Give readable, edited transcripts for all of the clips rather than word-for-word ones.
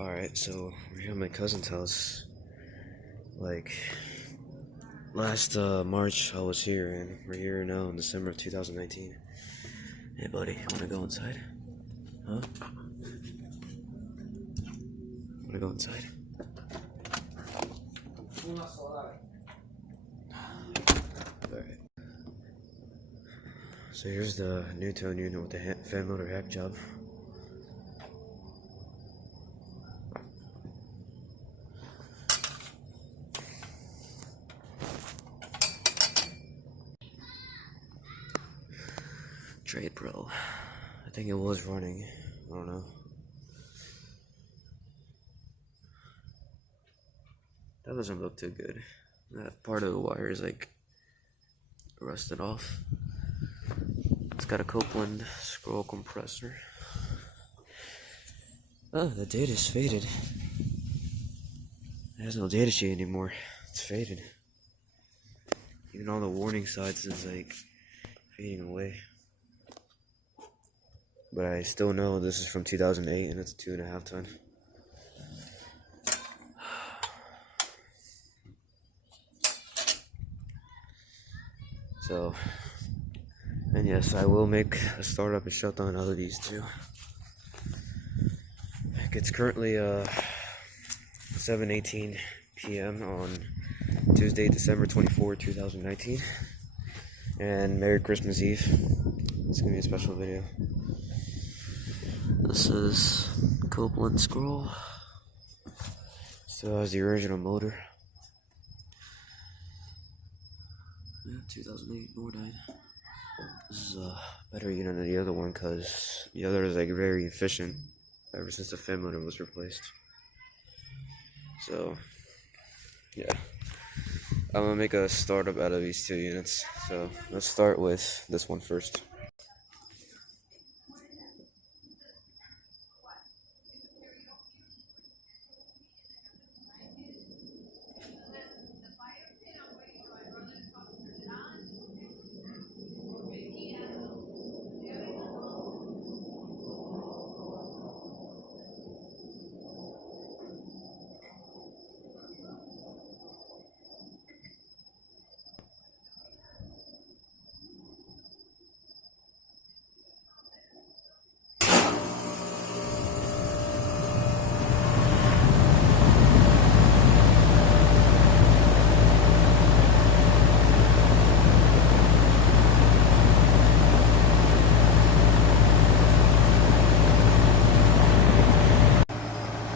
Alright, so we're here at my cousin's house. Like, last March I was here, and we're here now in December of 2019. Hey buddy, wanna go inside? Huh? Wanna go inside? Alright. So here's the NuTone unit with the fan motor hack job. Trade Pro. I think it was running. I don't know. That doesn't look too good. That part of the wire is like rusted off. It's got a Copeland scroll compressor. Oh, the data's faded. It has no data sheet anymore. It's faded. Even all the warning signs is like fading away. But I still know this is from 2008 and it's a 2.5 ton. So, and yes, I will make a startup and shutdown out of these two. It's currently 7:18 p.m. on Tuesday, December 24, 2019. And Merry Christmas Eve. It's gonna be a special video. This is Copeland scroll. Still has the original motor. 2008 Nordine. This is a better unit than the other one because the other is like very efficient ever since the fan motor was replaced. So yeah, I'm gonna make a startup out of these two units. So let's start with this one first.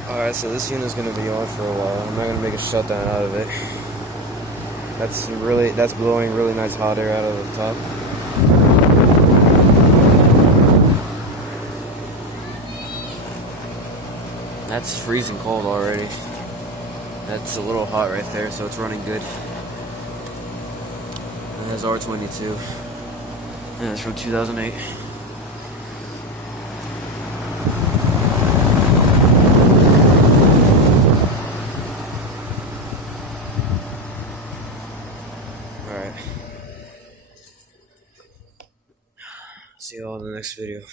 Alright, so this unit is going to be on for a while. I'm not going to make a shutdown out of it. That's blowing really nice hot air out of the top. That's freezing cold already. That's a little hot right there, so it's running good. And that's R22. And it's from 2008. Alright. See you all in the next video.